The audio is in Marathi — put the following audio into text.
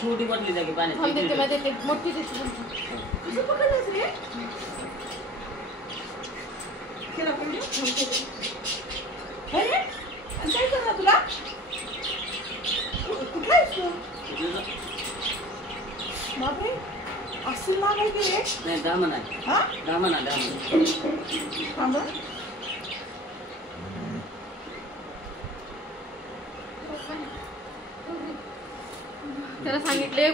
छोटी बाटली जागी पाणी मोठी तुला बापरे असं लागायचे नाही दामन आहे हा दामन थांबा त्याला सांगितले